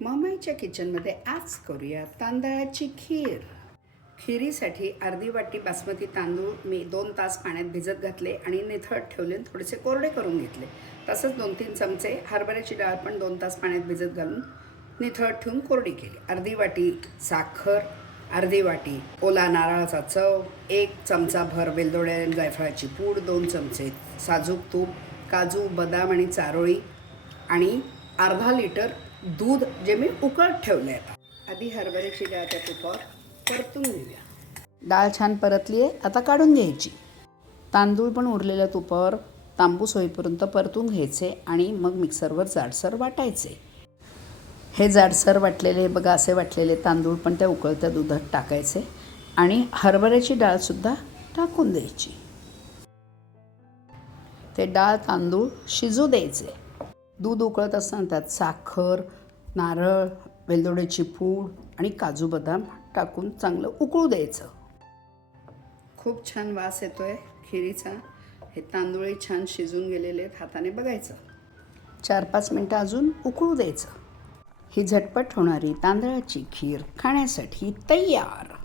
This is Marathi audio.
मम्माईच्या किचनमध्ये आज करूया तांदळाची खीर. खिरीसाठी अर्धी वाटी बासमती तांदूळ मी 2 तास पाण्यात भिजत घातले आणि निथळत ठेवले, थोडेसे कोरडे करून घेतले. तसंच 2-3 चमचे हरभऱ्याची डाळ पण 2 तास पाण्यात भिजत घालून निथळत ठेवून कोरडी केली. अर्धी वाटी साखर, अर्धी वाटी ओला नारळाचा चव, 1 चमचाभर वेलदोडे आणि जायफळाची पूड, 2 चमचे साजूक तूप, काजू, बदाम आणि चारोळी आणि अर्धा लिटर दूध जे मी उकळत ठेवले आहे. आधी हरभऱ्याची डाळ त्या तुपावर परतून घेऊया. डाळ छान परतली आहे, आता काढून घ्यायची. तांदूळ पण उरलेल्या तुपावर तांबूस होईपर्यंत परतून घ्यायचे आणि मग मिक्सरवर जाडसर वाटायचे. हे जाडसर वाटलेले बघा, असे वाटलेले तांदूळ पण त्या उकळत्या दुधात टाकायचे आणि हरभऱ्याची डाळसुद्धा टाकून द्यायची. ते डाळ तांदूळ शिजू द्यायचे. दूध उकळत असताना त्यात साखर, नारळ, वेलदोड्याची पूड आणि काजू बदाम टाकून चांगलं उकळू द्यायचं. खूप छान वास येतोय खिरीचा. हे तांदूळही छान शिजून गेलेले आहेत, हाताने बघायचं. 4-5 मिनटं अजून उकळू द्यायचं. ही झटपट होणारी तांदळाची खीर खाण्यासाठी तयार.